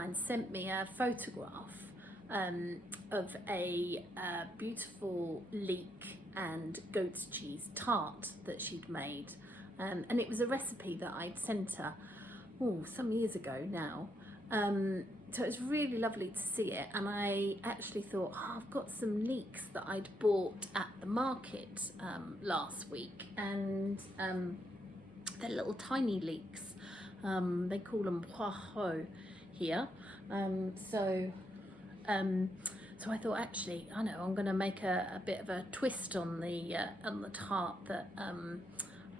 mine sent me a photograph of a beautiful leek and goat's cheese tart that she'd made, and it was a recipe that I'd sent her some years ago now. So it was really lovely to see it, and I actually thought, I've got some leeks that I'd bought at the market last week, and they're little tiny leeks. They call them poireaux here. So I thought, actually, I know I'm going to make a bit of a twist on the tart that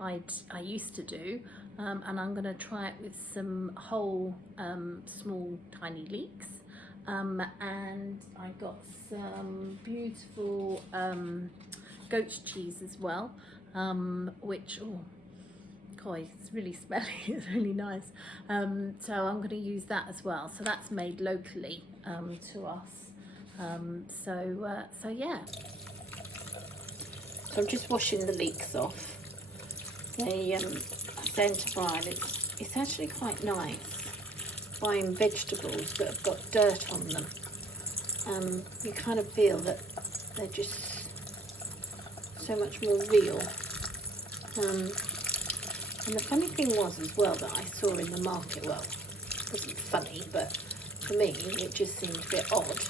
I used to do. And I'm going to try it with some whole small tiny leeks, and I got some beautiful goat's cheese as well, which it's really smelly. It's really nice. So I'm going to use that as well. So that's made locally to us. So yeah. So I'm just washing the leeks off. They saying to Brian, it's actually quite nice buying vegetables that have got dirt on them. You kind of feel that they're just so much more real. And the funny thing was as well that I saw in the market, well, it wasn't funny, but for me it just seemed a bit odd,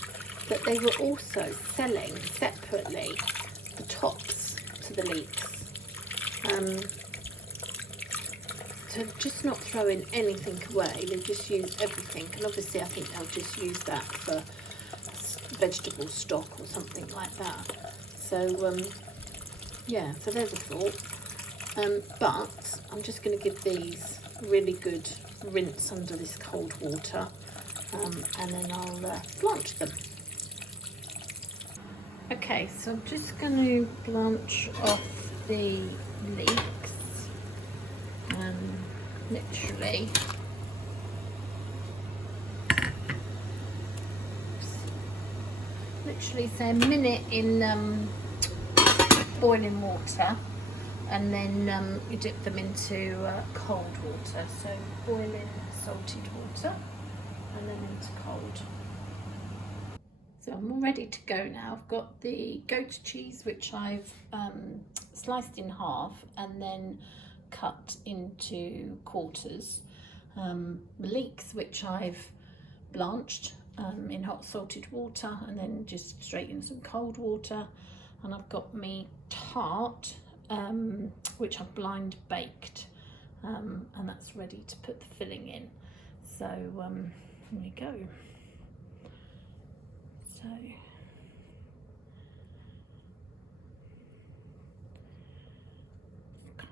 that they were also selling separately the tops to the leeks. So just not throwing anything away, they just use everything, and obviously I think they'll just use that for vegetable stock or something like that. So yeah, so there's a thought. But I'm just going to give these a really good rinse under this cold water, and then I'll blanch them. Okay, so I'm just going to blanch off the leeks. Literally say a minute in boiling water, and then you dip them into cold water. So boiling salted water and then into cold. So I'm all ready to go now. I've got the goat's cheese, which I've sliced in half and then cut into quarters. The leeks, which I've blanched in hot salted water and then just straight in some cold water. And I've got me tart, which I've blind baked, and that's ready to put the filling in. So here we go. So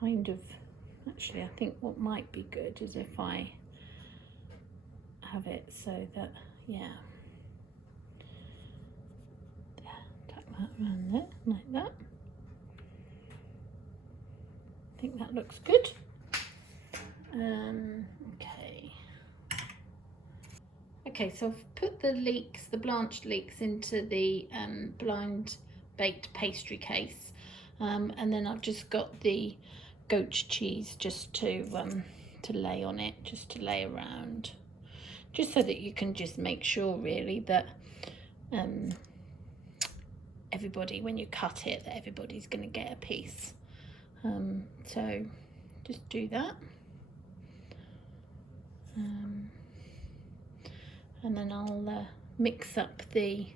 kind of, actually I think what might be good is if I have it so that, yeah, tuck that around there like that. I think that looks good. Okay, so I've put the leeks, the blanched leeks, into the blind baked pastry case, and then I've just got the goat's cheese just to lay on it, just to lay around, just so that you can just make sure really that everybody, when you cut it, that everybody's going to get a piece. So just do that. And then I'll mix up the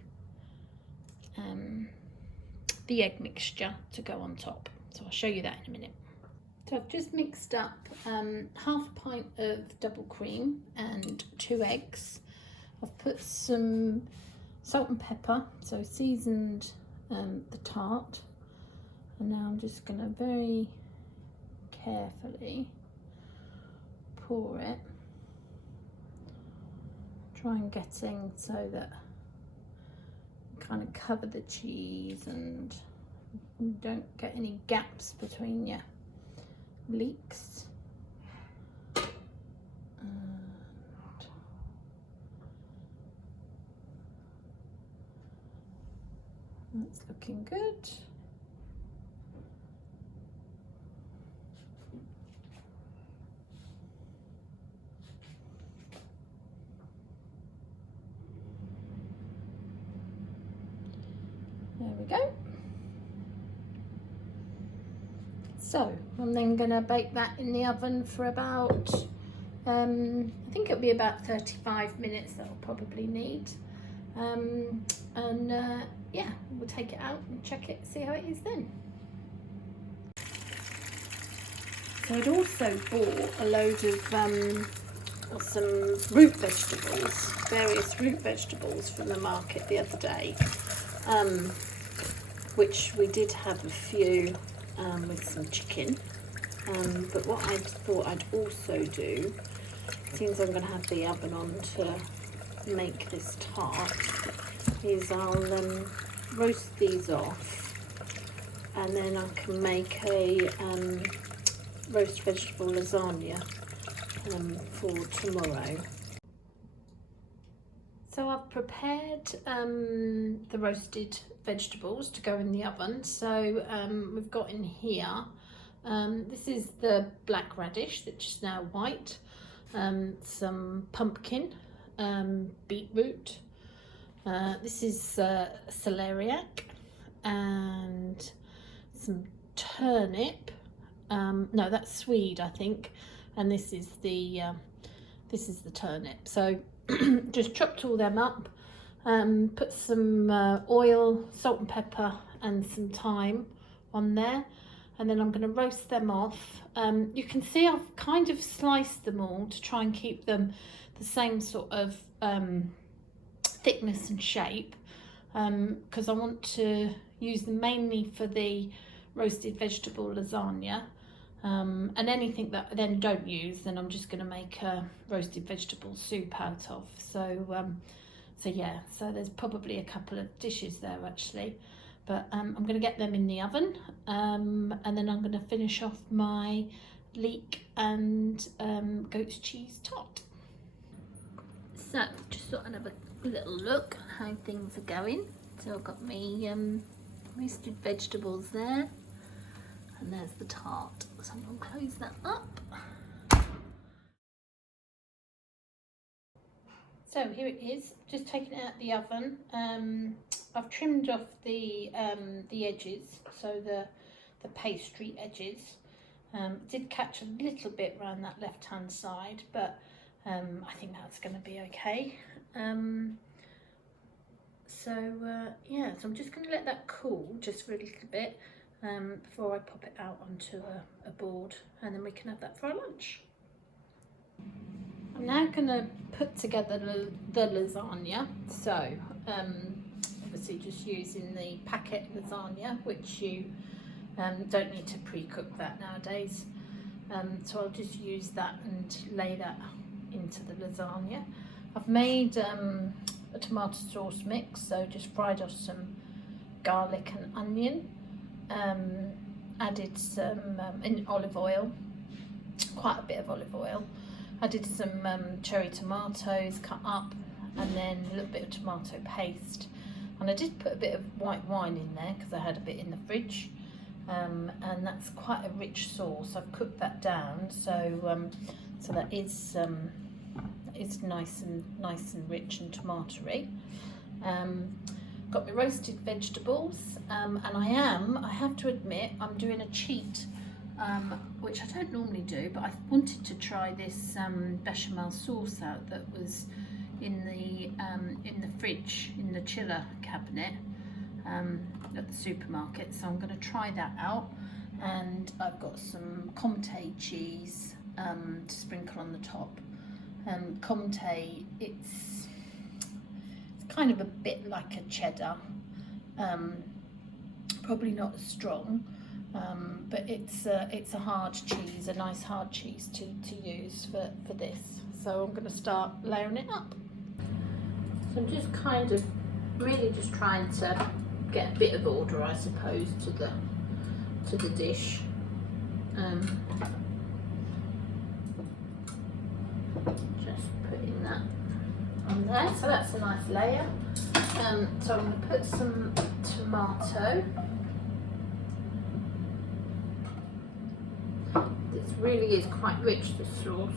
egg mixture to go on top. So I'll show you that in a minute. So I've just mixed up half a pint of double cream and 2 eggs. I've put some salt and pepper, so seasoned the tart. And now I'm just going to very carefully pour it. Try and getting so that you kind of cover the cheese and you don't get any gaps between your leeks. And that's looking good. There we go. So I'm then going to bake that in the oven for about, I think it'll be about 35 minutes that I'll probably need. Yeah, we'll take it out and check it, see how it is then. So I'd also bought a load of some root vegetables, various root vegetables from the market the other day, which we did have a few with some chicken. But what I thought I'd also do, since I'm going to have the oven on to make this tart, is I'll roast these off, and then I can make a roast vegetable lasagna for tomorrow. So I've prepared the roasted vegetables to go in the oven. So we've got in here, this is the black radish that's just now white, some pumpkin, beetroot, this is celeriac, and some turnip, no, that's swede I think, and this is the turnip. So just chopped all them up, put some oil, salt and pepper and some thyme on there, and then I'm going to roast them off. You can see I've kind of sliced them all to try and keep them the same sort of thickness and shape, because I want to use them mainly for the roasted vegetable lasagna, and anything that I then don't use, then I'm just going to make a roasted vegetable soup out of. So yeah, so there's probably a couple of dishes there actually, but I'm going to get them in the oven, and then I'm going to finish off my leek and goat's cheese tart. So just thought I'd have a little look how things are going. So I've got my roasted vegetables there, and there's the tart. So I'm going to close that up. So here it is, just taken it out of the oven. I've trimmed off the edges, so the pastry edges. Did catch a little bit around that left hand side, but I think that's going to be okay. Yeah, so I'm just going to let that cool just for a little bit before I pop it out onto a board, and then we can have that for our lunch. I'm now going to put together the lasagna. So obviously just using the packet lasagna, which you don't need to pre-cook that nowadays. So I'll just use that and lay that into the lasagna. I've made a tomato sauce mix, so just fried off some garlic and onion, added some in olive oil, quite a bit of olive oil. I did some cherry tomatoes cut up, and then a little bit of tomato paste, and I did put a bit of white wine in there because I had a bit in the fridge, and that's quite a rich sauce. I've cooked that down, so so that is nice and rich and tomatoey. Got my roasted vegetables, and I have to admit I'm doing a cheat, which I don't normally do, but I wanted to try this bechamel sauce out that was in the fridge, in the chiller cabinet at the supermarket. So I'm going to try that out, and I've got some Comté cheese to sprinkle on the top. Comté, it's kind of a bit like a cheddar, probably not as strong, but it's a hard cheese, a nice hard cheese to use for this. So I'm going to start layering it up. So I'm just kind of really just trying to get a bit of order, I suppose, to the dish. Just putting that on there, so that's a nice layer. So I'm going to put some tomato. This really is quite rich, this sauce.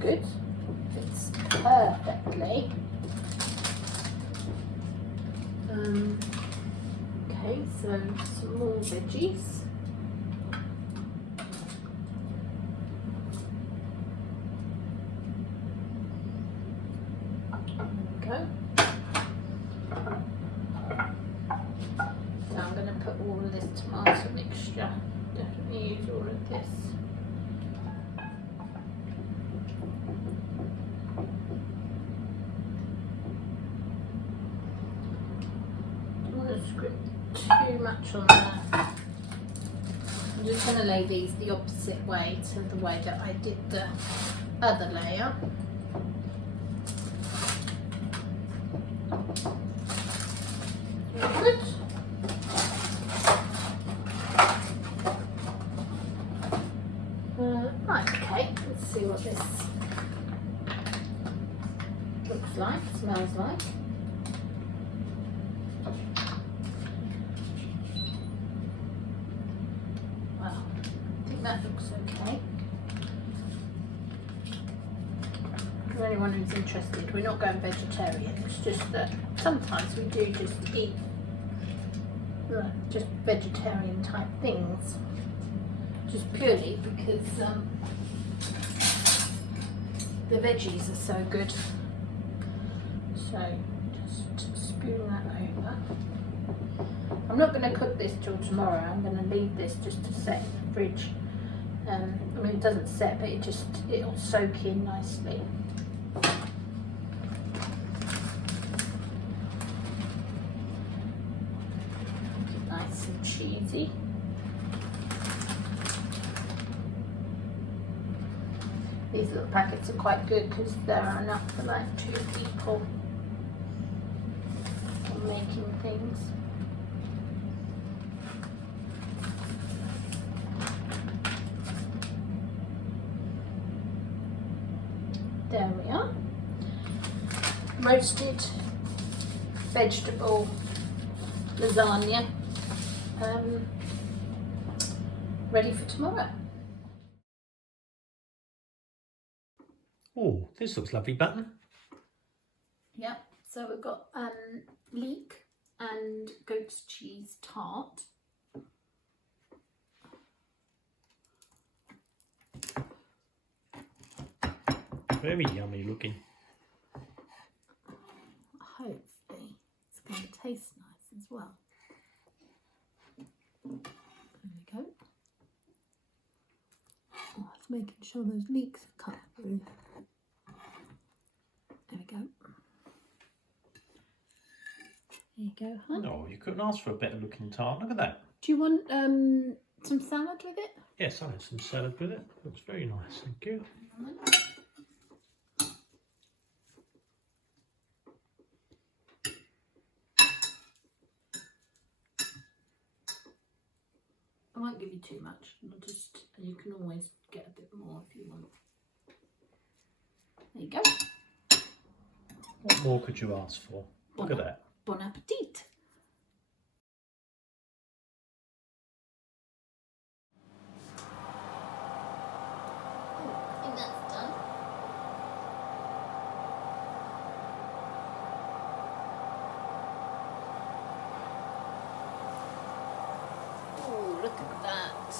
good. Fits perfectly. Okay, so some more veggies. There we go. So I'm going to put all of this tomato mixture. Definitely use all of this. Script too much on there. I'm just going to lay these the opposite way to the way that I did the other layer. Good. Right, okay, let's see what this looks like, smells like. That looks okay. For anyone who's interested, we're not going vegetarian. It's just that sometimes we do just eat just vegetarian type things, just purely because the veggies are so good. So just spoon that over. I'm not going to cook this till tomorrow. I'm going to leave this just to set in the fridge. I mean, it doesn't set, but it'll soak in nicely. Nice and cheesy. These little packets are quite good because they're enough for like 2 people for making things. There we are. Roasted vegetable lasagna, ready for tomorrow. Oh, this looks lovely, Button. Yep, so we've got leek and goat's cheese tart. Very yummy looking. Hopefully it's going to taste nice as well. There we go. Oh, it's making sure those leeks are cut through. There we go. There you go, hun. No, you couldn't ask for a better looking tart. Look at that. Do you want some salad with it? Yes, I'll have some salad with it. Looks very nice, thank you. I won't give you too much. You can always get a bit more if you want. There you go. What more could you ask for? Look at that. Bon appetit. I think that's done. Oh, look at that.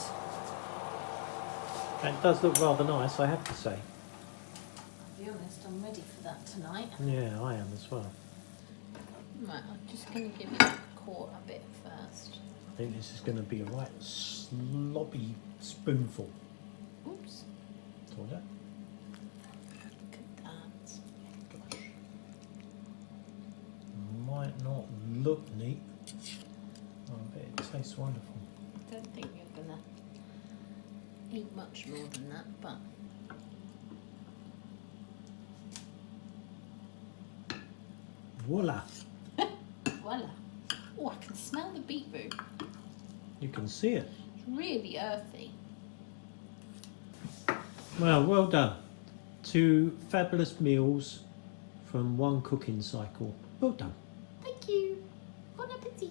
That does look rather nice, I have to say. I'll be honest, I'm ready for that tonight. Yeah, I am as well. Right, I'm just going to give it a quarter bit first. I think this is going to be a right sloppy spoonful. Oops. Told ya. Look at that. Gosh. Might not look neat. Oh, I bet it tastes wonderful. I don't think you're going to eat much more than that, but... Voila! Voila. Oh, I can smell the beetroot. You can see it. It's really earthy. Well, well done. 2 fabulous meals from 1 cooking cycle. Well done. Thank you. Bon appetit.